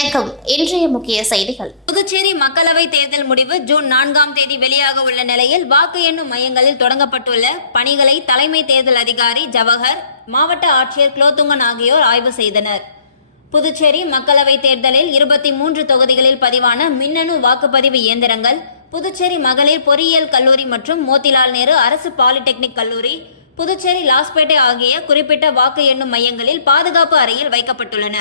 வணக்கம். இன்றைய முக்கிய செய்திகள். புதுச்சேரி மக்களவை தேர்தல் முடிவு ஜூன் நான்காம் தேதி வெளியாக உள்ள நிலையில் வாக்கு எண்ணும் மையங்களில் தொடங்கப்பட்டுள்ள பணிகளை தலைமை தேர்தல் அதிகாரி ஜவஹர் மாவட்ட ஆட்சியர் குலோத்துங்கன் ஆகியோர் ஆய்வு செய்தனர். புதுச்சேரி மக்களவை தேர்தலில் இருபத்தி மூன்று தொகுதிகளில் பதிவான மின்னணு வாக்குப்பதிவு இயந்திரங்கள் புதுச்சேரி மகளிர் பொறியியல் கல்லூரி மற்றும் மோதிலால் நேரு அரசு பாலிடெக்னிக் கல்லூரி புதுச்சேரி லாஸ்பேட்டை ஆகிய குறிப்பிட்ட வாக்கு எண்ணும் மையங்களில் பாதுகாப்பு அறையில் வைக்கப்பட்டுள்ளன.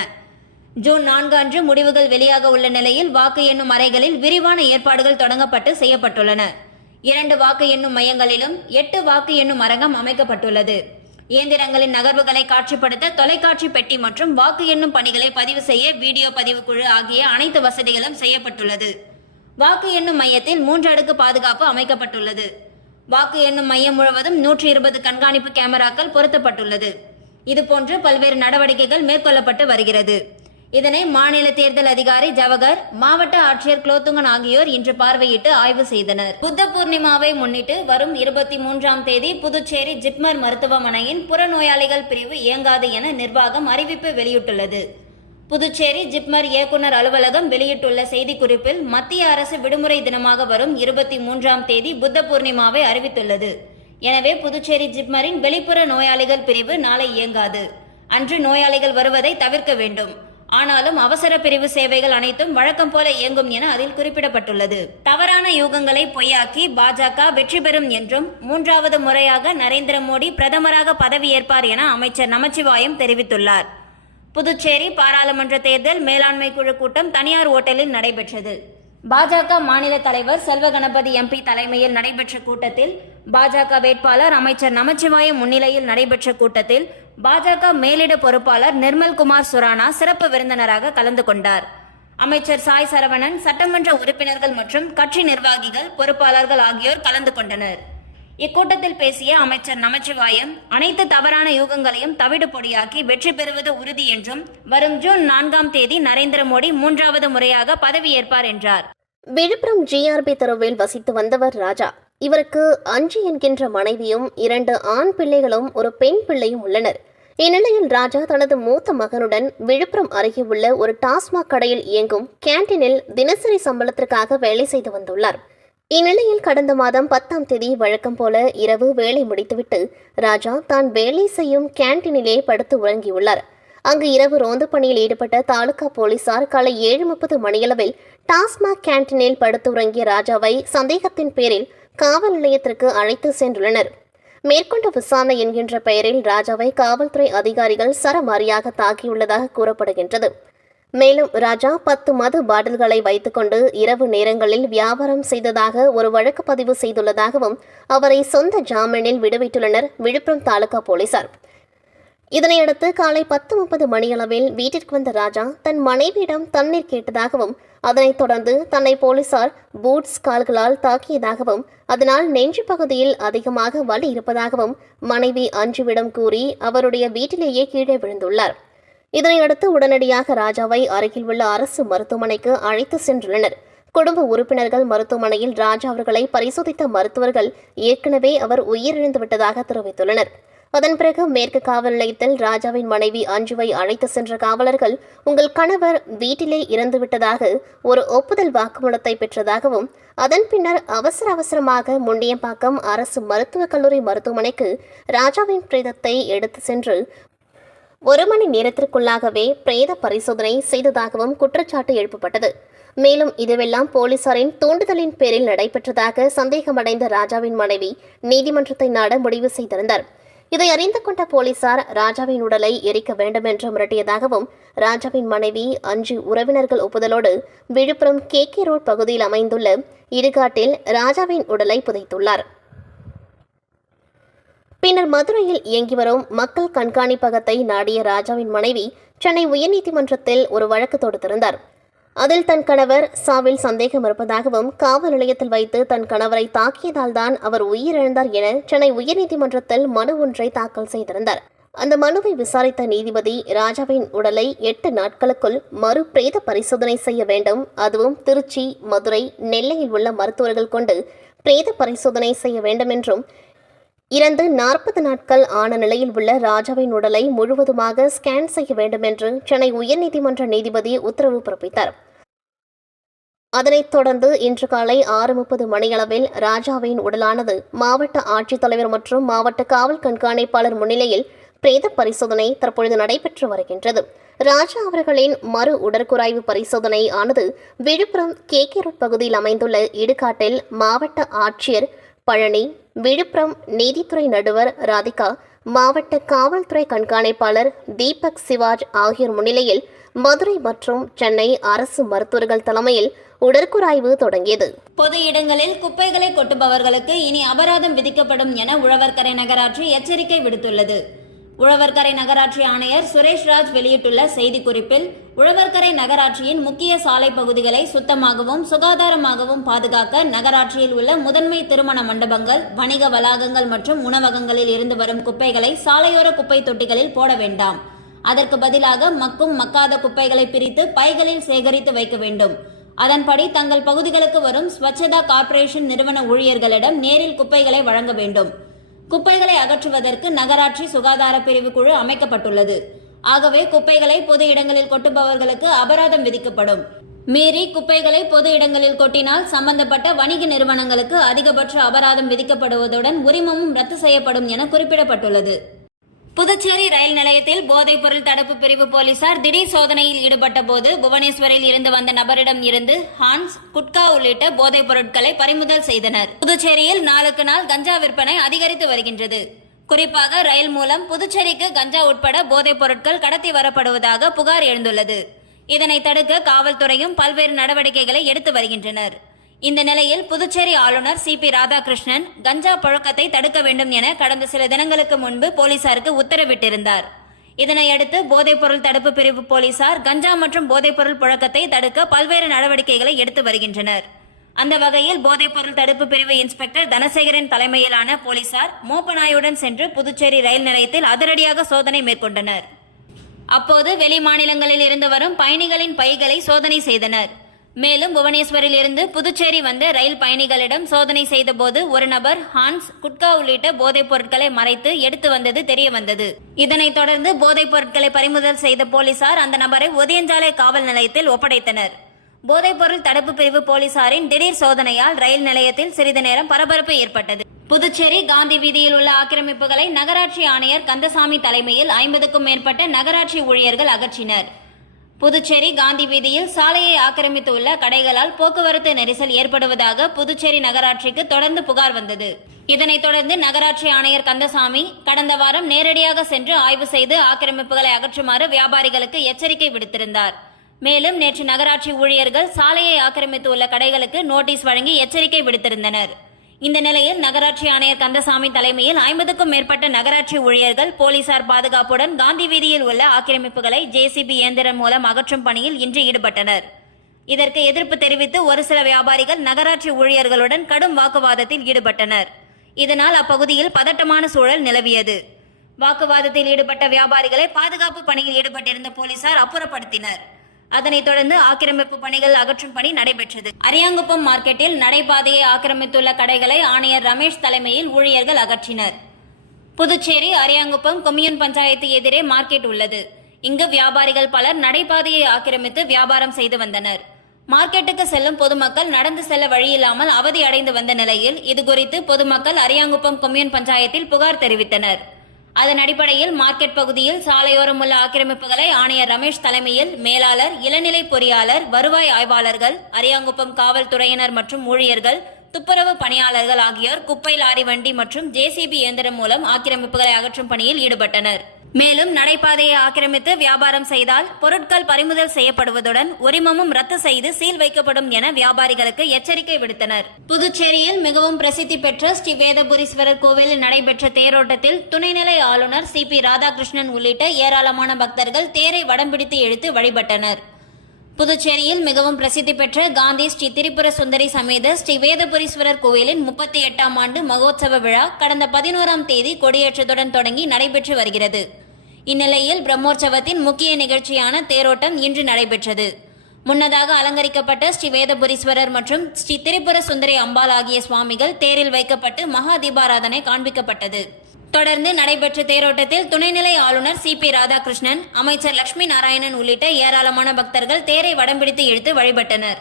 ஜூன் நான்கு அன்று முடிவுகள் வெளியாக உள்ள நிலையில் வாக்கு எண்ணும் அறைகளில் விரிவான ஏற்பாடுகள் தொடங்கப்பட்டு செய்யப்பட்டுள்ளன. இரண்டு வாக்கு எண்ணும் மையங்களிலும் எட்டு வாக்கு எண்ணும் அரங்கம் அமைக்கப்பட்டுள்ளது. இயந்திரங்களின் நகர்வுகளை காட்சிப்படுத்த தொலைக்காட்சி பெட்டி மற்றும் வாக்கு எண்ணும் பணிகளை பதிவு செய்ய வீடியோ பதிவு குழு ஆகிய அனைத்து வசதிகளும் செய்யப்பட்டுள்ளது. வாக்கு எண்ணும் மையத்தில் மூன்று அடுக்கு பாதுகாப்பு அமைக்கப்பட்டுள்ளது. வாக்கு எண்ணும் மையம் முழுவதும் நூற்றி இருபது கண்காணிப்பு கேமராக்கள் பொருத்தப்பட்டுள்ளது. இதுபோன்று பல்வேறு நடவடிக்கைகள் மேற்கொள்ளப்பட்டு வருகிறது. இதனை மாநில தேர்தல் அதிகாரி ஜவகர் மாவட்ட ஆட்சியர் குலோத்துங்கன் ஆகியோர் இன்று பார்வையிட்டு ஆய்வு செய்தனர். புத்த பூர்ணிமாவை முன்னிட்டு வரும் இருபத்தி மூன்றாம் தேதி புதுச்சேரி ஜிப்மர் மருத்துவமனையின் புறநோயாளிகள் பிரிவு இயங்காது என நிர்வாகம் அறிவிப்பு வெளியிட்டுள்ளது. புதுச்சேரி ஜிப்மர் இயக்குனர் அலுவலகம் வெளியிட்டுள்ள செய்திக்குறிப்பில் மத்திய அரசு விடுமுறை தினமாக வரும் இருபத்தி மூன்றாம் தேதி புத்த பூர்ணிமாவை அறிவித்துள்ளது. எனவே புதுச்சேரி ஜிப்மரின் வெளிப்புற நோயாளிகள் பிரிவு நாளை இயங்காது. அன்று நோயாளிகள் வருவதை தவிர்க்க வேண்டும். ஆனாலும் அவசர பிரிவு சேவைகள் அனைத்தும் வழக்கம் போல இயங்கும் என அதில் குறிப்பிடப்பட்டுள்ளது. தவறான யூகங்களை பொய்யாக்கி பாஜக வெற்றி பெறும் என்றும் மூன்றாவது முறையாக நரேந்திர மோடி பிரதமராக பதவியேற்பார் என அமைச்சர் நமச்சிவாயம் தெரிவித்துள்ளார். புதுச்சேரி பாராளுமன்ற தேர்தல் மேலாண்மை குழு கூட்டம் தனியார் ஓட்டலில் நடைபெற்றது. பாஜக மாநில தலைவர் செல்வ கணபதி எம்பி தலைமையில் நடைபெற்ற கூட்டத்தில் பாஜக வேட்பாளர் அமைச்சர் நமச்சிவாயம் முன்னிலையில் நடைபெற்ற கூட்டத்தில் பாஜக மேலிட பொறுப்பாளர் நிர்மல்குமார் சுரானா சிறப்பு விருந்தினராக கலந்து கொண்டார். அமைச்சர் சாய் சரவணன் சட்டமன்ற உறுப்பினர்கள் மற்றும் கட்சி நிர்வாகிகள் பொறுப்பாளர்கள் ஆகியோர் கலந்து கொண்டனர். இக்கூட்டத்தில் பேசிய அமைச்சர் நமச்சிவாயம் அனைத்து தவறான யூகங்களையும் தவிடு பொடியாக்கி வெற்றி பெறுவது உறுதி என்றும் வரும் ஜூன் நான்காம் தேதி நரேந்திர மோடி மூன்றாவது முறையாக பதவியேற்பார் என்றார். விழுப்புரம் ஜிஆர்பி தெருவில் வசித்து வந்தவர் ராஜா. இவருக்கு அஞ்சு என்கின்ற மனைவியும் இரண்டு ஆண் பிள்ளைகளும் ஒரு பெண் பிள்ளையும் உள்ளனர். இந்நிலையில் ராஜா தனது மூத்த மகனுடன் விழுப்புரம் அருகே உள்ள ஒரு டாஸ்மாக் கடையில் இயங்கும் கேன்டீனில் தினசரி சம்பளத்திற்காக வேலை செய்து வந்துள்ளார். இந்நிலையில் கடந்த மாதம் பத்தாம் தேதி வழக்கம் போல இரவு வேலை முடித்துவிட்டு ராஜா தான் வேலை செய்யும் கேன்டீனிலே படுத்து உறங்கியுள்ளார். அங்கு இரவு ரோந்து பணியில் ஈடுபட்ட தாலுகா போலீசார் காலை ஏழு முப்பது மணியளவில் டாஸ்மாக் கேன்டீனில் படுத்து உறங்கிய ராஜாவை சந்தேகத்தின் பேரில் காவல் நிலையத்திற்கு அழைத்து சென்றுள்ளனர். மேற்கொண்ட விசாரணை என்கின்ற பெயரில் ராஜாவை காவல்துறை அதிகாரிகள் சரமாரியாக தாக்கியுள்ளதாக கூறப்படுகின்றது. மேலும் ராஜா பத்து மது பாட்டில்களை வைத்துக்கொண்டு இரவு நேரங்களில் வியாபாரம் செய்ததாக ஒரு வழக்கு பதிவு செய்துள்ளதாகவும் அவரை சொந்த ஜாமீனில் விடுவித்துள்ளனர் விழுப்புரம் தாலுகா போலீசார். இதனையடுத்து காலை பத்து முப்பது மணியளவில் வீட்டிற்கு வந்த ராஜா தன் மனைவியிடம் தண்ணீர் கேட்டதாகவும் அதனைத் தொடர்ந்து தன்னை போலீசார் பூட்ஸ் கால்களால் தாக்கியதாகவும் அதனால் நெஞ்சு பகுதியில் அதிகமாக வலி இருப்பதாகவும் மனைவி அஞ்சுவிடம் கூறி அவருடைய வீட்டிலேயே கீழே விழுந்துள்ளார். இதனையடுத்து உடனடியாக ராஜாவை அருகில் உள்ள அரசு மருத்துவமனைக்கு அழைத்து சென்றுள்ளனர். குடும்ப உறுப்பினர்கள் மருத்துவமனையில் ராஜா அவர்களை பரிசோதித்த மருத்துவர்கள் ஏற்கனவே அவர் உயிரிழந்து விட்டதாக தெரிவித்துள்ளனர். அதன் பிறகு மேற்கு காவல் நிலையத்தில் ராஜாவின் மனைவி அஞ்சுவை அழைத்து சென்ற காவலர்கள் உங்கள் கணவர் வீட்டிலே இறந்துவிட்டதாக ஒரு ஒப்புதல் வாக்குமூலத்தை பெற்றதாகவும் அதன் பின்னர் அவசர அவசரமாக முண்டியம்பாக்கம் அரசு மருத்துவக் கல்லூரி மருத்துவமனைக்கு ராஜாவின் பிரேதத்தை எடுத்து சென்று ஒரு மணி நேரத்திற்குள்ளாகவே பிரேத பரிசோதனை செய்ததாகவும் குற்றச்சாட்டு எழுப்பப்பட்டது. மேலும் இதுவெல்லாம் போலீசாரின் தூண்டுதலின் பேரில் நடைபெற்றதாக சந்தேகமடைந்த ராஜாவின் மனைவி நீதிமன்றத்தை நாட முடிவு செய்திருந்தார். இதை அறிந்து கொண்ட போலீசார் ராஜாவின் உடலை எரிக்க வேண்டும் என்று மிரட்டியதாகவும் ராஜாவின் மனைவி அஞ்சு உறவினர்கள் ஒப்புதலோடு விழுப்புரம் கே கே ரோட் பகுதியில் அமைந்துள்ள இடுகாட்டில் ராஜாவின் உடலை புதைத்துள்ளார். பின்னர் மதுரையில் இயங்கி வரும் மக்கள் கண்காணிப்பகத்தை நாடிய ராஜாவின் மனைவி சென்னை உயர்நீதிமன்றத்தில் ஒரு வழக்கு தொடுத்திருந்தார். அதில் தன் கணவர் சாவில் சந்தேகம் இருப்பதாகவும் காவல் நிலையத்தில் வைத்து தன் கணவரை தாக்கியதால் தான் அவர் உயிரிழந்தார் என சென்னை உயர்நீதிமன்றத்தில் மனு ஒன்றை தாக்கல் செய்திருந்தார். அந்த மனுவை விசாரித்த நீதிபதி ராஜாவின் உடலை எட்டு நாட்களுக்குள் மறு பிரேத பரிசோதனை செய்ய வேண்டும். அதுவும் திருச்சி மதுரை நெல்லையில் உள்ள மருத்துவர்கள் கொண்டு பிரேத பரிசோதனை செய்ய வேண்டும் என்றும் இறந்து நாற்பது நாட்கள் ஆன நிலையில் உள்ள ராஜாவின் உடலை முழுவதுமாக ஸ்கேன் செய்ய வேண்டும் என்று சென்னை உயர்நீதிமன்ற நீதிபதி உத்தரவு பிறப்பித்தார். அதனைத் தொடர்ந்து இன்று காலை ஆறு முப்பது மணியளவில் ராஜாவின் உடலானது மாவட்ட ஆட்சித்தலைவர் மற்றும் மாவட்ட காவல் கண்காணிப்பாளர் முன்னிலையில் பிரேத பரிசோதனை தற்பொழுது நடைபெற்று வருகின்றது. ராஜா அவர்களின் மறு உடற்குறாய்வு பரிசோதனை ஆனது விழுப்புரம் கே கே ரோட் பகுதியில் அமைந்துள்ள இடுகாட்டில் மாவட்ட ஆட்சியர் பழனி விழுப்புரம் நீதித்துறை நடுவர் ராதிகா மாவட்ட காவல்துறை கண்காணிப்பாளர் தீபக் சிவாஜ் ஆகியோர் முன்னிலையில் மதுரை மற்றும் சென்னை அரசு மருத்துவர்கள் தலைமையில் உடற்குறாய்வு தொடங்கியது. பொது இடங்களில் குப்பைகளை கொட்டுபவர்களுக்கு இனி அபராதம் விதிக்கப்படும் என உழவர்கரை நகராட்சி எச்சரிக்கை விடுத்துள்ளது. உழவர்கரை நகராட்சி ஆணையர் சுரேஷ்ராஜ் வெளியிட்டுள்ள செய்திக்குறிப்பில் உழவர்கரை நகராட்சியின் முக்கிய சாலை பகுதிகளை சுத்தமாகவும் சுகாதாரமாகவும் பாதுகாக்க நகராட்சியில் உள்ள முதன்மை திருமண மண்டபங்கள் வணிக வளாகங்கள் மற்றும் உணவகங்களில் இருந்து வரும் குப்பைகளை சாலையோர குப்பை தொட்டிகளில் போட வேண்டாம். அதற்கு பதிலாக மக்கும் மக்காத குப்பைகளை பிரித்து பைகளில் சேகரித்து வைக்க வேண்டும். அதன்படி தங்கள் பகுதிகளுக்கு வரும் ஸ்வச்சதா கார்ப்பரேஷன் நிறுவன ஊழியர்களிடம் நேரில் குப்பைகளை வழங்க வேண்டும். குப்பைகளை அகற்றுவதற்கு நகராட்சி சுகாதார பிரிவு குழு அமைக்கப்பட்டுள்ளது. ஆகவே குப்பைகளை பொது இடங்களில் கொட்டுபவர்களுக்கு அபராதம் விதிக்கப்படும். மீறி குப்பைகளை பொது இடங்களில் கொட்டினால் சம்பந்தப்பட்ட வணிக நிறுவனங்களுக்கு அதிகபட்ச அபராதம் விதிக்கப்படுவதுடன் உரிமமும் ரத்து செய்யப்படும் என குறிப்பிடப்பட்டுள்ளது. புதுச்சேரி ரயில் நிலையத்தில் போதைப் பொருள் தடுப்பு பிரிவு போலீசார் திடீர் சோதனையில் ஈடுபட்ட போது புவனேஸ்வரில் இருந்து வந்த நபரிடம் இருந்து ஹான்ஸ் குட்கா உள்ளிட்ட போதைப் பொருட்களை பறிமுதல் செய்தனர். புதுச்சேரியில் நாளுக்கு நாள் கஞ்சா விற்பனை அதிகரித்து வருகின்றது. குறிப்பாக ரயில் மூலம் புதுச்சேரிக்கு கஞ்சா உட்பட போதைப் பொருட்கள் கடத்தி வரப்படுவதாக புகார் எழுந்துள்ளது. இதனை தடுக்க காவல்துறையும் பல்வேறு நடவடிக்கைகளை எடுத்து வருகின்றனர். இந்த நிலையில் புதுச்சேரி ஆளுநர் சி பி ராதாகிருஷ்ணன் கஞ்சா புழக்கத்தை தடுக்க வேண்டும் என கடந்த சில தினங்களுக்கு முன்பு போலீசாருக்கு உத்தரவிட்டிருந்தார். இதனையடுத்து போதைப்பொருள் தடுப்பு பிரிவு போலீசார் கஞ்சா மற்றும் போதைப்பொருள் புழக்கத்தை தடுக்க பல்வேறு நடவடிக்கைகளை எடுத்து வருகின்றனர். அந்த வகையில் போதைப்பொருள் தடுப்பு பிரிவு இன்ஸ்பெக்டர் தனசேகரன் தலைமையிலான போலீசார் மோப்பநாயுடன் சென்று புதுச்சேரி ரயில் நிலையத்தில் அதிரடியாக சோதனை மேற்கொண்டனர். அப்போது வெளி மாநிலங்களில் இருந்து வரும் பயணிகளின் பைகளை சோதனை செய்தனர். மேலும் புவனேஸ்வரில் இருந்து புதுச்சேரி வந்த ரயில் பயணிகளிடம் சோதனை செய்தபோது ஒரு நபர் ஹான்ஸ் குட்கா உள்ளிட்ட போதைப் பொருட்களை மறைத்து எடுத்து வந்தது தெரிய வந்தது இதனைத் தொடர்ந்து போதைப் பொருட்களை பறிமுதல் செய்த போலீசார் அந்த நபரை ஒதியஞ்சாலை காவல் நிலையத்தில் ஒப்படைத்தனர். போதைப்பொருள் தடுப்பு பிரிவு போலீசாரின் திடீர் சோதனையால் ரயில் நிலையத்தில் சிறிது நேரம் பரபரப்பு ஏற்பட்டது. புதுச்சேரி காந்தி வீதியில் உள்ள ஆக்கிரமிப்புகளை நகராட்சி ஆணையர் கந்தசாமி தலைமையில் ஐம்பதுக்கும் மேற்பட்ட நகராட்சி ஊழியர்கள் அகற்றினர். புதுச்சேரி காந்தி வீதியில் சாலையை ஆக்கிரமித்துள்ள கடைகளால் போக்குவரத்து நெரிசல் ஏற்படுவதாக புதுச்சேரி நகராட்சிக்கு தொடர்ந்து புகார் வந்தது. இதனைத் தொடர்ந்து நகராட்சி ஆணையர் கந்தசாமி கடந்த வாரம் நேரடியாக சென்று ஆய்வு செய்து ஆக்கிரமிப்புகளை அகற்றுமாறு வியாபாரிகளுக்கு எச்சரிக்கை விடுத்திருந்தார். மேலும் நேற்று நகராட்சி ஊழியர்கள் சாலையை ஆக்கிரமித்துள்ள கடைகளுக்கு நோட்டீஸ் வழங்கி எச்சரிக்கை விடுத்திருந்தனர். இந்த நிலையில் நகராட்சி ஆணையர் கந்தசாமி தலைமையில் ஐம்பதுக்கும் மேற்பட்ட நகராட்சி ஊழியர்கள் போலீசார் பாதுகாப்புடன் காந்தி வீதியில் உள்ள ஆக்கிரமிப்புகளை ஜேசிபி இயந்திரம் மூலம் அகற்றும் பணியில் இன்று ஈடுபட்டனர். இதற்கு எதிர்ப்பு தெரிவித்து ஒரு சில வியாபாரிகள் நகராட்சி ஊழியர்களுடன் கடும் வாக்குவாதத்தில் ஈடுபட்டனர். இதனால் அப்பகுதியில் பதட்டமான சூழல் நிலவியது. வாக்குவாதத்தில் ஈடுபட்ட வியாபாரிகளை பாதுகாப்பு பணியில் ஈடுபட்டிருந்த போலீசார் அப்புறப்படுத்தினர். அதனைத் தொடர்ந்து ஆக்கிரமிப்பு பணிகள் அகற்றும் பணி நடைபெற்றது. அரியாங்குப்பம் மார்க்கெட்டில் நடைபாதையை ஆக்கிரமித்துள்ள கடைகளை ஆணையர் ரமேஷ் தலைமையில் ஊழியர்கள் அகற்றினர். புதுச்சேரி அரியாங்குப்பம் கொம்யூன் பஞ்சாயத்து எதிரே மார்க்கெட் உள்ளது. இங்கு வியாபாரிகள் பலர் நடைபாதையை ஆக்கிரமித்து வியாபாரம் செய்து வந்தனர். மார்க்கெட்டுக்கு செல்லும் பொதுமக்கள் நடந்து செல்ல வழியில்லாமல் அவதி அடைந்து வந்த நிலையில் இதுகுறித்து பொதுமக்கள் அரியாங்குப்பம் கொம்யூன் பஞ்சாயத்தில் புகார் தெரிவித்தனர். அதன் அடிப்படையில் மார்க்கெட் பகுதியில் சாலையோரம் உள்ள ஆக்கிரமிப்புகளை ஆணையர் ரமேஷ் தலைமையில் மேலாளர் இளநிலை பொறியாளர் வருவாய் ஆய்வாளர்கள் அரியாங்குப்பம் காவல்துறையினர் மற்றும் ஊழியர்கள் துப்புரவு பணியாளர்கள் ஆகியோர் குப்பை லாரி வண்டி மற்றும் ஜேசிபி இயந்திரம் மூலம் ஆக்கிரமிப்புகளை அகற்றும் பணியில் ஈடுபட்டனர். மேலும் நடைபாதையை ஆக்கிரமித்து வியாபாரம் செய்தால் பொருட்கள் பறிமுதல் செய்யப்படுவதுடன் உரிமமும் ரத்து செய்து சீல் வைக்கப்படும் என வியாபாரிகளுக்கு எச்சரிக்கை விடுத்தனர். புதுச்சேரியில் மிகவும் பிரசித்தி பெற்ற ஸ்ரீ வேதபுரீஸ்வரர் கோவிலில் நடைபெற்ற தேரோட்டத்தில் துணைநிலை ஆளுநர் சி பி ராதாகிருஷ்ணன் உள்ளிட்ட ஏராளமான பக்தர்கள் தேரை வடம்பிடித்து இழுத்து வழிபட்டனர். புதுச்சேரியில் மிகவும் பிரசித்தி பெற்ற காந்தி ஸ்ரீ திரிபுர சுந்தரி சமேத ஸ்ரீ வேதபுரீஸ்வரர் கோவிலின் முப்பத்தி எட்டாம் ஆண்டு மகோத்சவ விழா கடந்த பதினோராம் தேதி கொடியேற்றத்துடன் தொடங்கி நடைபெற்று வருகிறது. இந்நிலையில் பிரம்மோற்சவத்தின் முக்கிய நிகழ்ச்சியான தேரோட்டம் இன்று நடைபெற்றது. முன்னதாக அலங்கரிக்கப்பட்ட ஸ்ரீ வேதபுரீஸ்வரர் மற்றும் ஸ்ரீ திரிபுர சுந்தரி அம்பாள் ஆகிய சுவாமிகள் தேரில் வைக்கப்பட்டு மகா தீபாராதனை காண்பிக்கப்பட்டது. தொடர்ந்து நடைபெற்ற தேரோட்டத்தில் துணைநிலை ஆளுநர் சி பி ராதாகிருஷ்ணன் அமைச்சர் லட்சுமி நாராயணன் உள்ளிட்ட ஏராளமான பக்தர்கள் தேரை வடம்பிடித்து இழுத்து வழிபட்டனர்.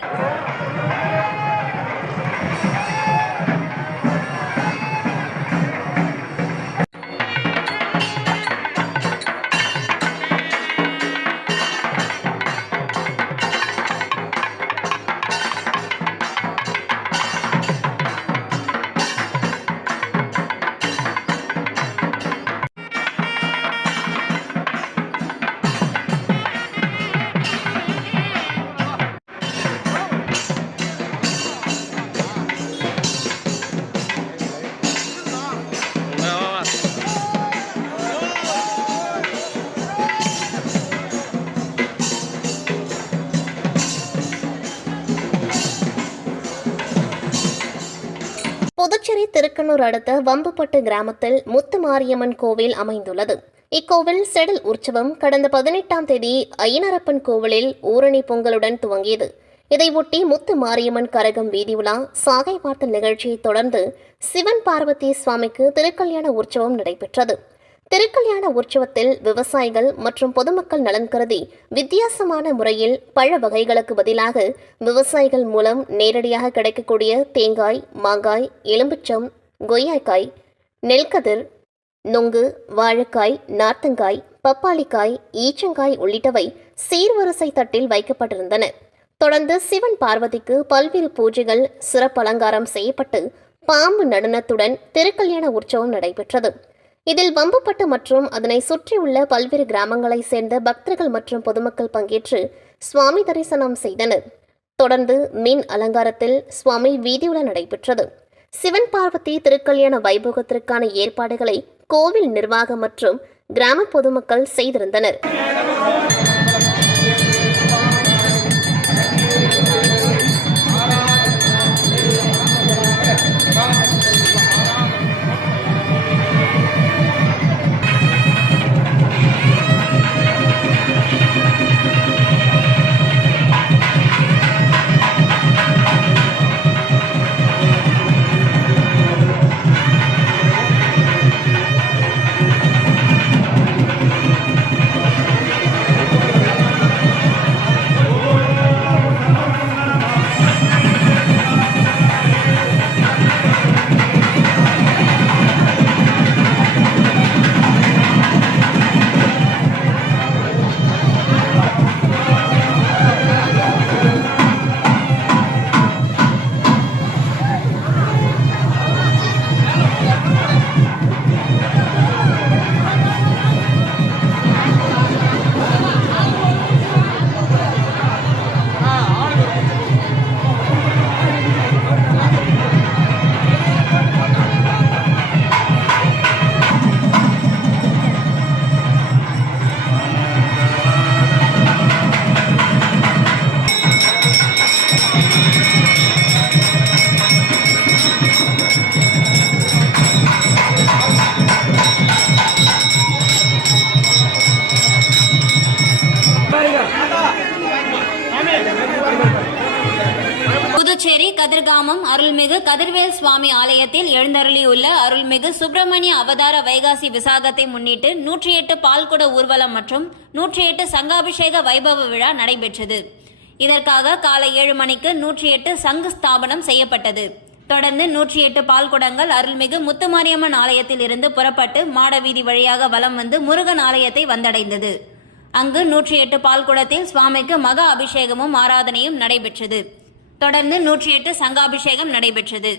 புதுச்சேரி திருக்கனூர் அடுத்த வம்புப்பட்டு கிராமத்தில் முத்துமாரியம்மன் கோவில் அமைந்துள்ளது. இக்கோவில் செடல் உற்சவம் கடந்த பதினெட்டாம் தேதி ஐயனரப்பன் கோவிலில் ஊரணி பொங்கலுடன் துவங்கியது. இதையொட்டி முத்து மாரியம்மன் கரகம் வீதி உலா சாகை பார்த்த நிகழ்ச்சியை தொடர்ந்து சிவன் பார்வதி சுவாமிக்கு திருக்கல்யாண உற்சவம் நடைபெற்றது. திருக்கல்யாண உற்சவத்தில் விவசாயிகள் மற்றும் பொதுமக்கள் நலன் கருதி வித்தியாசமான முறையில் பழ வகைகளுக்கு பதிலாக விவசாயிகள் மூலம் நேரடியாக கிடைக்கக்கூடிய தேங்காய் மாங்காய் எலும்புச்சம் கொய்யாக்காய் நெல்கதிர் நொங்கு வாழைக்காய் நார்த்தங்காய் பப்பாளிக்காய் ஈச்சங்காய் உள்ளிட்டவை சீர்வரிசை தட்டில் வைக்கப்பட்டிருந்தன. தொடர்ந்து சிவன் பார்வதிக்கு பல்வேறு பூஜைகள் சிறப்பு அலங்காரம் செய்யப்பட்டு பாம்பு நடனத்துடன் திருக்கல்யாண உற்சவம் நடைபெற்றது. இதில் வம்புப்பட்டு மற்றும் அதனை சுற்றியுள்ள பல்வேறு கிராமங்களைச் சேர்ந்த பக்தர்கள் மற்றும் பொதுமக்கள் பங்கேற்று சுவாமி தரிசனம் செய்தனர். தொடர்ந்து மின் அலங்காரத்தில் சுவாமி வீதியுலா நடைபெற்றது. சிவன் பார்வதி திருக்கல்யாண வைபோகத்திற்கான ஏற்பாடுகளை கோவில் நிர்வாகம் மற்றும் கிராம பொதுமக்கள் செய்திருந்தனர். கதிர்வேல் சுவாமி ஆலயத்தில் எழுந்தருளியுள்ள அருள்மிகு சுப்பிரமணிய அவதார வைகாசி விசாகத்தை முன்னிட்டு நூற்றி எட்டு பால்குட ஊர்வலம் மற்றும் நூற்றி எட்டு சங்காபிஷேக வைபவ விழா நடைபெற்றது. இதற்காக காலை ஏழு மணிக்கு நூற்றி எட்டு சங்கு ஸ்தாபனம் செய்யப்பட்டது. தொடர்ந்து நூற்றி எட்டு பால்குடங்கள் அருள்மிகு முத்துமாரியம்மன் ஆலயத்தில் இருந்து புறப்பட்டு மாடவீதி வழியாக வலம் வந்து முருகன் ஆலயத்தை வந்தடைந்தது. அங்கு நூற்றி எட்டு பால்குடத்தில் சுவாமிக்கு மகா அபிஷேகமும் ஆராதனையும் நடைபெற்றது. தொடர்ந்து நூற்றி எட்டு சங்காபிஷேகம் நடைபெற்றது.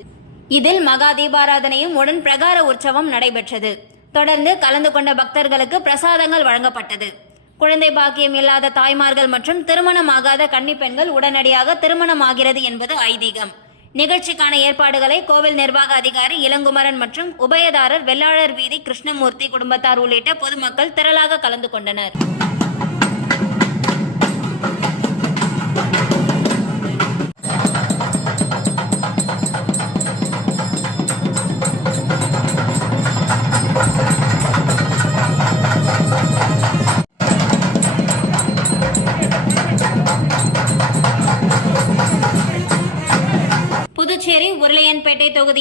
இதில் மகா தீபாராதனையும் உடன் பிரகார உற்சவம் நடைபெற்றது. தொடர்ந்து கலந்து கொண்ட பக்தர்களுக்கு பிரசாதங்கள் வழங்கப்பட்டது. குழந்தை பாக்கியம் இல்லாத தாய்மார்கள் மற்றும் திருமணமாகாத கன்னிப்பெண்கள் உடனடியாக திருமணமாகிறது என்பது ஐதீகம். நிகழ்ச்சிக்கான ஏற்பாடுகளை கோவில் நிர்வாக அதிகாரி இளங்குமரன் மற்றும் உபயதாரர் வெள்ளாளர் வீதி கிருஷ்ணமூர்த்தி குடும்பத்தார் உள்ளிட்ட பொதுமக்கள் திரளாக கலந்து கொண்டனர்.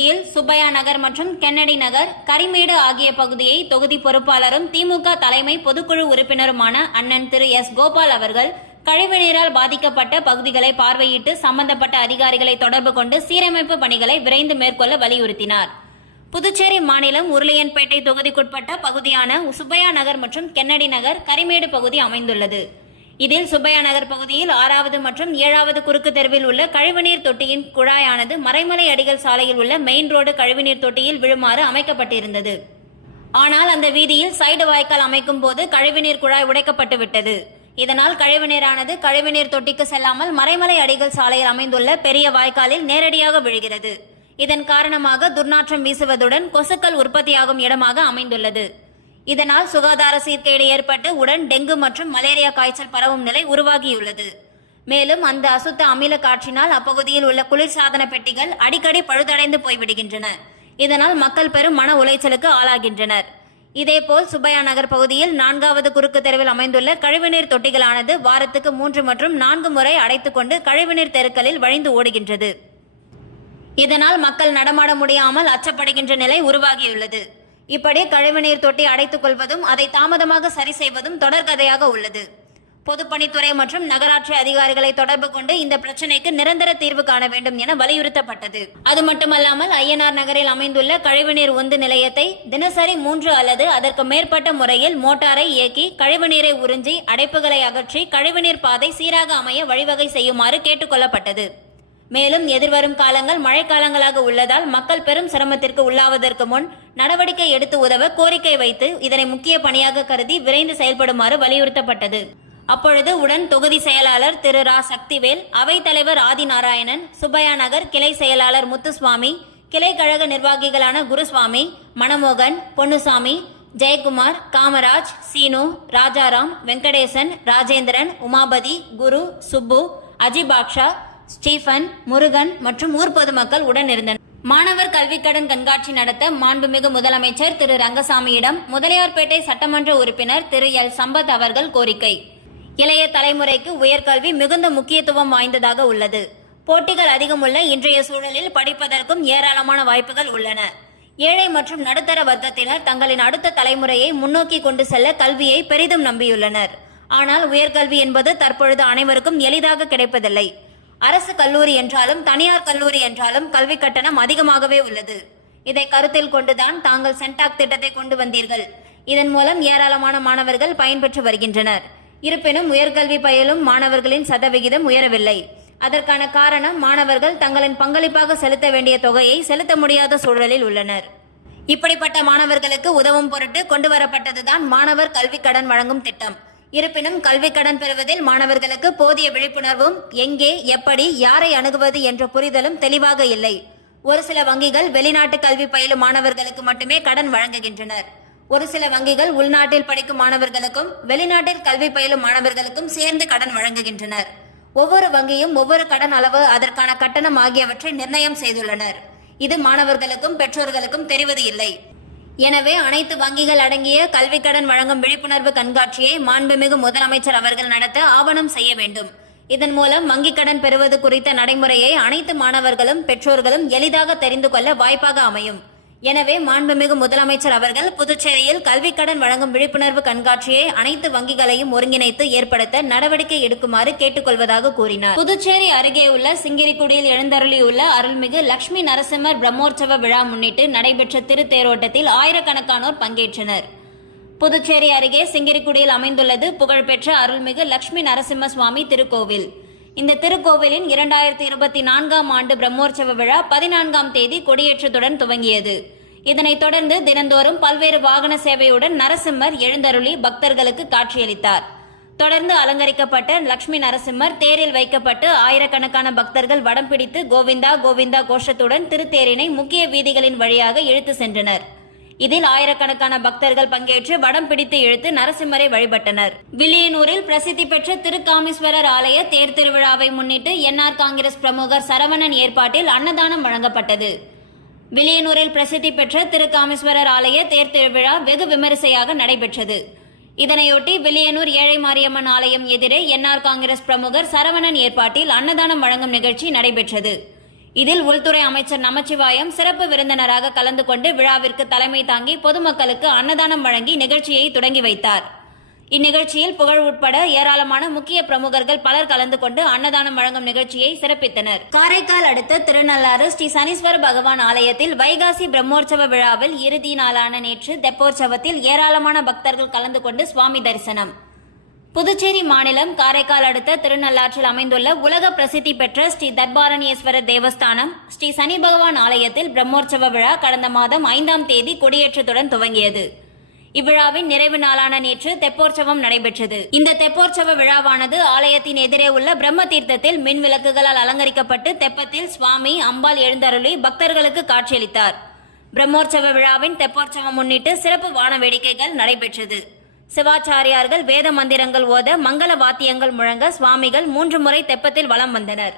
தொகுதியில் சுப்பையா நகர் மற்றும் கென்னடி நகர் கரிமேடு ஆகிய பகுதியை தொகுதி பொறுப்பாளரும் திமுக தலைமை பொதுக்குழு உறுப்பினருமான அண்ணன் திரு எஸ். கோபால் அவர்கள் கழிவுநீரால் பாதிக்கப்பட்ட பகுதிகளை பார்வையிட்டு சம்பந்தப்பட்ட அதிகாரிகளை தொடர்பு கொண்டு சீரமைப்பு பணிகளை விரைந்து மேற்கொள்ள வலியுறுத்தினார். புதுச்சேரி மாநிலம் உருளையன்பேட்டை தொகுதிக்குட்பட்ட பகுதியான சுப்பையா நகர் மற்றும் கென்னடி நகர் கரிமேடு பகுதி அமைந்துள்ளது. இதில் சுப்பையா நகர் பகுதியில் ஆறாவது மற்றும் ஏழாவது குறுக்கு தெருவில் உள்ள கழிவுநீர் தொட்டியின் குழாயானது மறைமலை அடிகள் சாலையில் உள்ள மெயின் ரோடு கழிவுநீர் தொட்டியில் விழுமாறு அமைக்கப்பட்டிருந்தது. ஆனால் அந்த வீதியில் சைடு வாய்க்கால் அமைக்கும் போது கழிவுநீர் குழாய் உடைக்கப்பட்டு விட்டது இதனால் கழிவுநீரானது கழிவுநீர் தொட்டிக்கு செல்லாமல் மறைமலை அடிகள் சாலையில் அமைந்துள்ள பெரிய வாய்க்காலில் நேரடியாக விழுகிறது. இதன் காரணமாக துர்நாற்றம் வீசுவதுடன் கொசுக்கள் உற்பத்தியாகும் இடமாக அமைந்துள்ளது. இதனால் சுகாதார சீர்கேடு ஏற்பட்டு உடன் டெங்கு மற்றும் மலேரியா காய்ச்சல் பரவும் நிலை உருவாகியுள்ளது. மேலும் அந்த அசுத்த அமில காற்றினால் அப்பகுதியில் உள்ள குளிர்சாதன பெட்டிகள் அடிக்கடி பழுதடைந்து போய்விடுகின்றன. இதனால் மக்கள் பெரும் மன உளைச்சலுக்கு ஆளாகின்றனர். இதேபோல் சுப்பையா நகர் பகுதியில் நான்காவது குறுக்கு தெருவில் அமைந்துள்ள கழிவுநீர் தொட்டிகளானது வாரத்துக்கு மூன்று மற்றும் நான்கு முறை அடைத்துக்கொண்டு கழிவுநீர் தெருக்களில் வழிந்து ஓடுகின்றது. இதனால் மக்கள் நடமாட முடியாமல் அச்சப்படுகின்ற நிலை உருவாகியுள்ளது. இப்படி கழிவுநீர் தொட்டி அடைத்துக் கொள்வதும் அதை தாமதமாக சரி செய்வதும் தொடர்கதையாக உள்ளது. பொதுப்பணித்துறை மற்றும் நகராட்சி அதிகாரிகளை தொடர்பு கொண்டு இந்த பிரச்சினைக்கு நிரந்தர தீர்வு காண வேண்டும் என வலியுறுத்தப்பட்டது. அது மட்டுமல்லாமல் ஐயனார் நகரில் அமைந்துள்ள கழிவுநீர் உந்து நிலையத்தை தினசரி மூன்று அல்லது அதற்கு மேற்பட்ட முறையில் மோட்டாரை இயக்கி கழிவுநீரை உறிஞ்சி அடைப்புகளை அகற்றி கழிவுநீர் பாதை சீராக அமைய வழிவகை செய்யுமாறு கேட்டுக்கொள்ளப்பட்டது மேலும் எதிர்வரும் காலங்கள் மழைக்காலங்களாக உள்ளதால் மக்கள் பெரும் சிரமத்திற்கு உள்ளாவதற்கு முன் நடவடிக்கை எடுத்து உதவ கோரிக்கை வைத்து இதனை முக்கிய பணியாக கருதி விரைந்து செயல்படுமாறு வலியுறுத்தப்பட்டது. அப்பொழுது உடன் தொகுதி செயலாளர் திரு ரா. சக்திவேல் அவைத்தலைவர் ஆதிநாராயணன் சுப்பையா நகர் கிளை செயலாளர் முத்துசுவாமி கிளை கழக நிர்வாகிகளான குருசுவாமி மணமோகன் பொன்னுசாமி ஜெயக்குமார் காமராஜ் சீனு ராஜாராம் வெங்கடேசன் ராஜேந்திரன் உமாபதி குரு சுப்பு அஜிபாக்ஷா ஸ்டீஃபன் முருகன் மற்றும் ஊர் பொதுமக்கள் உடன் இருந்தனர் மாணவர் கல்விக்கடன் கண்காட்சி நடத்த மாண்புமிகு முதலமைச்சர் திரு ரங்கசாமியிடம் முதலியார்பேட்டை சட்டமன்ற உறுப்பினர் திரு எல். சம்பத் அவர்கள் கோரிக்கை. இளைய தலைமுறைக்கு உயர்கல்வி மிகுந்த முக்கியத்துவம் வாய்ந்ததாக உள்ளது. போட்டிகள் அதிகமுள்ள இன்றைய சூழலில் படிப்பதற்கும் ஏராளமான வாய்ப்புகள் உள்ளன. ஏழை மற்றும் நடுத்தர வர்க்கத்தினர் தங்களின் அடுத்த தலைமுறையை முன்னோக்கி கொண்டு செல்ல கல்வியை பெரிதும் நம்பியுள்ளனர். ஆனால் உயர்கல்வி என்பது தற்பொழுது அனைவருக்கும் எளிதாக கிடைப்பதில்லை. அரசு கல்லூரி என்றாலும் தனியார் கல்லூரி என்றாலும் கல்வி கட்டணம் அதிகமாகவே உள்ளது. இதை கருத்தில் கொண்டுதான் தாங்கள் சென்டாக் திட்டத்தை கொண்டு வந்தீர்கள். இதன் மூலம் ஏராளமான மாணவர்கள் பயன்பெற்று வருகின்றனர். இருப்பினும் உயர்கல்வி பயிலும் மாணவர்களின் சதவிகிதம் உயரவில்லை. அதற்கான காரணம் மாணவர்கள் தங்களின் பங்களிப்பாக செலுத்த வேண்டிய தொகையை செலுத்த முடியாத சூழலில் உள்ளனர். இப்படிப்பட்ட மாணவர்களுக்கு உதவும் பொருட்டு கொண்டு வரப்பட்டதுதான் மாணவர் கல்வி கடன் வழங்கும் திட்டம். இருப்பினும் கல்வி கடன் பெறுவதில் மாணவர்களுக்கு போதிய விழிப்புணர்வும் எங்கே எப்படி யாரை அணுகுவது என்ற புரிதலும் தெளிவாக இல்லை. ஒரு சில வங்கிகள் வெளிநாட்டு கல்வி பயிலும் மாணவர்களுக்கு மட்டுமே கடன் வழங்குகின்றனர். ஒரு சில வங்கிகள் உள்நாட்டில் படிக்கும் மாணவர்களுக்கும் வெளிநாட்டில் கல்வி பயிலும் மாணவர்களுக்கும் சேர்ந்து கடன் வழங்குகின்றனர். ஒவ்வொரு வங்கியும் ஒவ்வொரு கடன் அளவு அதற்கான கட்டணம் ஆகியவற்றை நிர்ணயம் செய்துள்ளனர். இது மாணவர்களுக்கும் பெற்றோர்களுக்கும் தெரிவது இல்லை. எனவே அனைத்து வங்கிகள் அடங்கிய கல்வி கடன் வழங்கும் விழிப்புணர்வு கண்காட்சியை மாண்புமிகு முதலமைச்சர் அவர்கள் நடத்த ஆவணம் செய்ய வேண்டும். இதன் மூலம் வங்கிக் கடன் பெறுவது குறித்த நடைமுறையை அனைத்து மாணவர்களும் பெற்றோர்களும் எளிதாக தெரிந்து கொள்ள வாய்ப்பாக அமையும். எனவே மாண்புமிகு முதலமைச்சர் அவர்கள் புதுச்சேரியில் கல்விக் கடன் வழங்கும் விழிப்புணர்வு கண்காட்சியை அனைத்து வங்கிகளையும் ஒருங்கிணைத்து ஏற்படுத்த நடவடிக்கை எடுக்குமாறு கேட்டுக்கொள்வதாக கூறினார். புதுச்சேரி அருகே உள்ள சிங்கிரிக்குடியில் எழுந்தருளியுள்ள அருள்மிகு லட்சுமி நரசிம்மர் பிரம்மோற்சவ விழா முன்னிட்டு நடைபெற்ற திருத்தேரோட்டத்தில் ஆயிரக்கணக்கானோர் பங்கேற்றனர். புதுச்சேரி அருகே சிங்கிரிக்குடியில் அமைந்துள்ளது புகழ்பெற்ற அருள்மிகு லட்சுமி நரசிம்ம சுவாமி திருக்கோவில். இந்த திருக்கோவிலின் இரண்டாயிரத்தி இருபத்தி நான்காம் ஆண்டு பிரம்மோற்சவ விழா பதினான்காம் தேதி கொடியேற்றத்துடன் துவங்கியது. இதனைத் தொடர்ந்து தினந்தோறும் பல்வேறு வாகன சேவையுடன் நரசிம்மர் எழுந்தருளி பக்தர்களுக்கு காட்சியளித்தார். தொடர்ந்து அலங்கரிக்கப்பட்ட லட்சுமி நரசிம்மர் தேரில் வைக்கப்பட்டு ஆயிரக்கணக்கான பக்தர்கள் வடம் பிடித்து கோவிந்தா கோவிந்தா கோஷத்துடன் திருத்தேரினை முக்கிய வீதிகளின் வழியாக இழுத்து சென்றனர். இதில் ஆயிரக்கணக்கான பக்தர்கள் பங்கேற்று வடம் பிடித்து இழுத்து நரசிம்மரை வழிபட்டனர். வில்லியனூரில் பிரசித்தி பெற்ற திருக்காமீஸ்வரர் ஆலய தேர் திருவிழாவை முன்னிட்டு என்ஆர் காங்கிரஸ் பிரமுகர் சரவணன் ஏற்பாட்டில் அன்னதானம் வழங்கப்பட்டது. வில்லியனூரில் பிரசித்தி பெற்ற திருக்காமீஸ்வரர் ஆலய தேர் திருவிழா வெகு விமரிசையாக நடைபெற்றது. இதனையொட்டி வில்லியனூர் ஏழை மாரியம்மன் ஆலயம் எதிரே என்ஆர் காங்கிரஸ் பிரமுகர் சரவணன் ஏற்பாட்டில் அன்னதானம் வழங்கும் நிகழ்ச்சி நடைபெற்றது. இதில் உள்துறை அமைச்சர் நமச்சிவாயம் சிறப்பு விருந்தினராக கலந்து கொண்டு விழாவிற்கு தலைமை தாங்கி பொதுமக்களுக்கு அன்னதானம் வழங்கி நிகழ்ச்சியை தொடங்கி வைத்தார். இந்நிகழ்ச்சியில் புகழ் உட்பட ஏராளமான முக்கிய பிரமுகர்கள் பலர் கலந்து கொண்டு அன்னதானம் வழங்கும் நிகழ்ச்சியை சிறப்பித்தனர். காரைக்கால் அடுத்த திருநள்ளாறு ஸ்ரீ சனீஸ்வர பகவான் ஆலயத்தில் வைகாசி பிரம்மோற்சவ விழாவில் இறுதி நாளான நேற்று தெப்போற்சவத்தில் ஏராளமான பக்தர்கள் கலந்து கொண்டு சுவாமி தரிசனம். புதுச்சேரி மாநிலம் காரைக்கால் அடுத்த திருநள்ளாற்றில் அமைந்துள்ள உலக பிரசித்தி பெற்ற ஸ்ரீ தர்பாரண்யேஸ்வரர் தேவஸ்தானம் ஸ்ரீ சனி பகவான் ஆலயத்தில் பிரம்மோற்சவ விழா கடந்த மாதம் ஐந்தாம் தேதி கொடியேற்றத்துடன் துவங்கியது. இவ்விழாவின் நிறைவு நாளான நேற்று தெப்போற்சவம் நடைபெற்றது. இந்த தெப்போற்சவ விழாவானது ஆலயத்தின் எதிரே உள்ள பிரம்ம தீர்த்தத்தில் மின் விளக்குகளால் அலங்கரிக்கப்பட்டு தெப்பத்தில் சுவாமி அம்பாள் எழுந்தருளி பக்தர்களுக்கு காட்சியளித்தார். பிரம்மோற்சவ விழாவின் தெப்போற்சவம் முன்னிட்டு சிறப்பு வான வேடிக்கைகள் நடைபெற்றது. சிவாச்சாரியார்கள் வேத மந்திரங்கள் ஓத மங்கள வாத்தியங்கள் முழங்க சுவாமிகள் மூன்று முறை தெப்பத்தில் வலம் வந்தனர்.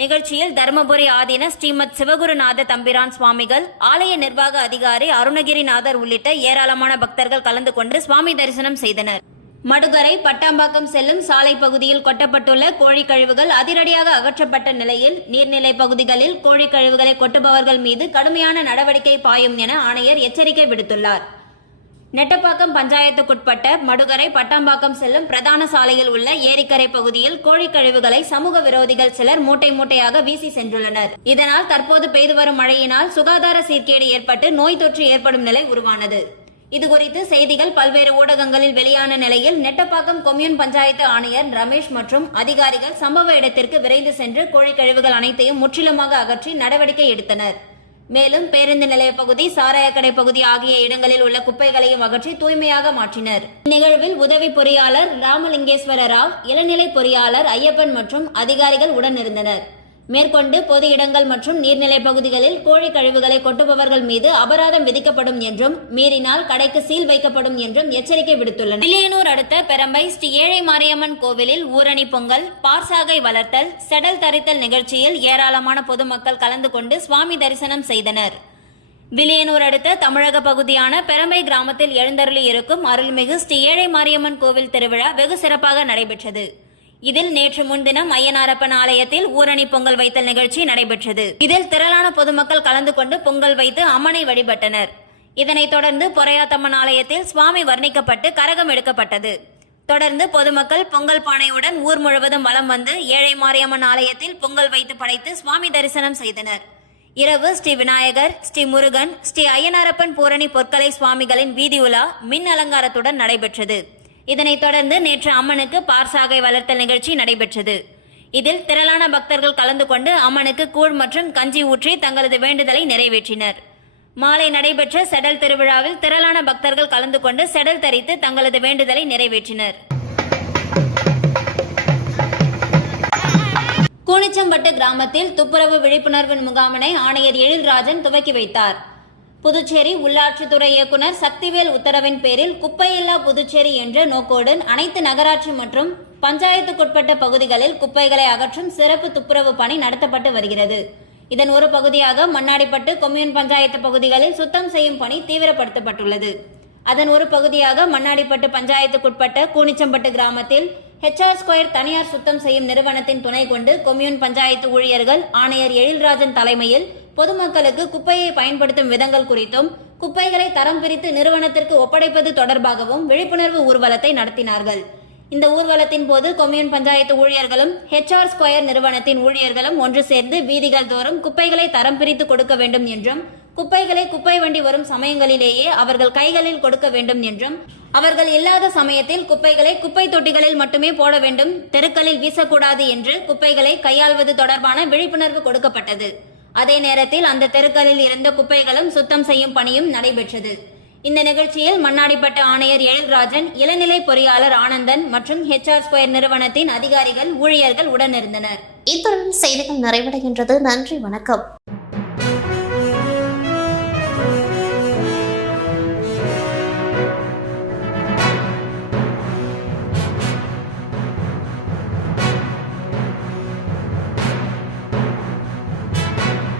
நிகழ்ச்சியில் தருமபுரி ஆதீன ஸ்ரீமத் சிவகுருநாத தம்பிரான் சுவாமிகள் ஆலய நிர்வாக அதிகாரி அருணகிரிநாதர் உள்ளிட்ட ஏராளமான பக்தர்கள் கலந்து கொண்டு சுவாமி தரிசனம் செய்தனர். மடுகரை பட்டாம்பாக்கம் செல்லும் சாலை பகுதியில் கொட்டப்பட்டுள்ள கோழி கழிவுகள் அதிரடியாக அகற்றப்பட்ட நிலையில் நீர்நிலை பகுதிகளில் கோழி கழிவுகளை கொட்டுபவர்கள் மீது கடுமையான நடவடிக்கை பாயும் என ஆணையர் எச்சரிக்கை விடுத்துள்ளார். நெட்டப்பாக்கம் பஞ்சாயத்துக்குட்பட்ட மடுகரை பட்டாம்பாக்கம் செல்லும் பிரதான சாலையில் உள்ள ஏரிக்கரை பகுதியில் கோழி கழிவுகளை சமூக விரோதிகள் சிலர் மூட்டை மூட்டையாக வீசி சென்றுள்ளனர். இதனால் தற்போது பெய்து வரும் மழையினால் சுகாதார சீர்கேடு ஏற்பட்டு நோய் தொற்று ஏற்படும் நிலை உருவானது. இதுகுறித்து செய்திகள் பல்வேறு ஊடகங்களில் வெளியான நிலையில் நெட்டப்பாக்கம் கொம்யூன் பஞ்சாயத்து ஆணையர் ரமேஷ் மற்றும் அதிகாரிகள் சம்பவ இடத்திற்கு விரைந்து சென்று கோழி கழிவுகள் அனைத்தையும் முற்றிலுமாக அகற்றி நடவடிக்கை எடுத்தனர். மேலும் பேருந்து நிலைய பகுதி சாராயக்கடை பகுதி ஆகிய இடங்களில் உள்ள குப்பைகளையும் அகற்றி தூய்மையாக மாற்றினர். இந்நிகழ்வில் உதவி பொறியாளர் ராமலிங்கேஸ்வர ராவ் இளநிலை பொறியாளர் ஐயப்பன் மற்றும் அதிகாரிகள் உடனிருந்தனர் மேற்கொண்டு பொது இடங்கள் மற்றும் நீர்நிலை பகுதிகளில் கோழி கழிவுகளை கொட்டுபவர்கள் மீது அபராதம் விதிக்கப்படும் என்றும் மீறினால் கடைக்கு சீல் வைக்கப்படும் என்றும் எச்சரிக்கை விடுத்துள்ளனர். வில்லியனூர் அடுத்த பெரம்பை ஸ்ரீ ஏழை மாரியம்மன் கோவிலில் ஊரணி பொங்கல் பார்சாகை வளர்த்தல் செடல் தரித்தல் நிகழ்ச்சியில் ஏராளமான பொதுமக்கள் கலந்து கொண்டு சுவாமி தரிசனம் செய்தனர். வில்லியனூர் அடுத்த தமிழக பகுதியான பெரம்பை கிராமத்தில் எழுந்தருளி இருக்கும் அருள்மிகு ஸ்ரீ ஏழை மாரியம்மன் கோவில் திருவிழா வெகு சிறப்பாக நடைபெற்றது. இதில் நேற்று முன்தினம் ஐயனாரப்பன் ஆலயத்தில் ஊரணி பொங்கல் வைத்தல் நிகழ்ச்சி நடைபெற்றது. இதில் திரளான பொதுமக்கள் கலந்து கொண்டு பொங்கல் வைத்து அம்மனை வழிபட்டனர். இதனைத் தொடர்ந்து பொறையாத்தம்மன் ஆலயத்தில் சுவாமி வர்ணிக்கப்பட்டு கரகம் எடுக்கப்பட்டது. தொடர்ந்து பொதுமக்கள் பொங்கல் பானையுடன் ஊர் முழுவதும் வலம் வந்து ஏழை மாரியம்மன் ஆலயத்தில் பொங்கல் வைத்து படைத்து சுவாமி தரிசனம் செய்தனர். இரவு ஸ்ரீ விநாயகர் ஸ்ரீ முருகன் ஸ்ரீ ஐயனாரப்பன் பூரணி பொற்கலை சுவாமிகளின் வீதி உலா மின் அலங்காரத்துடன் நடைபெற்றது. இதனைத் தொடர்ந்து நேற்று அம்மனுக்கு பார்சாகை வளர்த்தல் நிகழ்ச்சி நடைபெற்றது. இதில் திரளான பக்தர்கள் கலந்து கொண்டு அம்மனுக்கு கூழ் மற்றும் கஞ்சி ஊற்றி தங்களது வேண்டுதலை நிறைவேற்றினர். மாலை நடைபெற்ற செடல் திருவிழாவில் திரளான பக்தர்கள் கலந்து கொண்டு செடல் தரித்து தங்களது வேண்டுதலை நிறைவேற்றினர். கூனிச்சம்பட்டு கிராமத்தில் துப்புரவு விழிப்புணர்வு முகாமினை ஆணையர் எழில்ராஜன் துவக்கி வைத்தார். புதுச்சேரி உள்ளாட்சித்துறை இயக்குனர் சக்திவேல் உத்தரவின் பேரில் குப்பையில்லா புதுச்சேரி என்ற நோக்கோடு அனைத்து நகராட்சி மற்றும் பஞ்சாயத்துக்குட்பட்ட பகுதிகளில் குப்பைகளை அகற்றும் சிறப்பு துப்புரவு பணி நடத்தப்பட்டு வருகிறது. இதன் ஒரு பகுதியாக மண்ணாடிப்பட்டு கொம்யூன் பஞ்சாயத்து பகுதிகளில் சுத்தம் செய்யும் பணி தீவிரப்படுத்தப்பட்டுள்ளது. அதன் ஒரு பகுதியாக மண்ணாடிப்பட்டு பஞ்சாயத்துக்குட்பட்ட கூனிச்சம்பட்டு கிராமத்தில் ஹெச்ஆர் ஸ்கொயர் தனியார் சுத்தம் செய்யும் நிறுவனத்தின் துணை கொண்டு கொம்யூன் பஞ்சாயத்து ஊழியர்கள் ஆணையர் எழில்ராஜன் தலைமையில் பொதுமக்களுக்கு குப்பையை பயன்படுத்தும் விதங்கள் குறித்தும் குப்பைகளை தரம் பிரித்து நிறுவனத்திற்கு ஒப்படைப்பது தொடர்பாகவும் விழிப்புணர்வு ஊர்வலத்தை நடத்தினார்கள். இந்த ஊர்வலத்தின் போது கொம்யூன் பஞ்சாயத்து ஊழியர்களும் ஹெச்ஆர் ஸ்கொயர் நிறுவனத்தின் ஊழியர்களும் ஒன்று சேர்ந்து வீதிகள் தோறும் குப்பைகளை தரம் பிரித்து கொடுக்க வேண்டும் என்றும் குப்பைகளை குப்பை வண்டி வரும் சமயங்களிலேயே அவர்கள் கைகளில் கொடுக்க வேண்டும் என்றும் அவர்கள் இல்லாத சமயத்தில் குப்பைகளை குப்பை தொட்டிகளில் மட்டுமே போட வேண்டும் தெருக்களில் வீசக்கூடாது என்று குப்பைகளை கையாள்வது தொடர்பான விழிப்புணர்வு கொடுக்கப்பட்டது. அதே நேரத்தில் அந்த தெருக்களில் இருந்த குப்பைகளும் சுத்தம் செய்யும் பணியும் நடைபெற்றது. இந்த நிகழ்ச்சியில் மண்ணாடிப்பட்ட ஆணையர் எழில்ராஜன் இளநிலை பொறியாளர் ஆனந்தன் மற்றும் ஹெச்ஆர் ஸ்கொயர் நிறுவனத்தின் அதிகாரிகள் ஊழியர்கள் உடனிருந்தனர். இத்துடன் செய்திகள் நிறைவடைகின்றது. நன்றி வணக்கம்.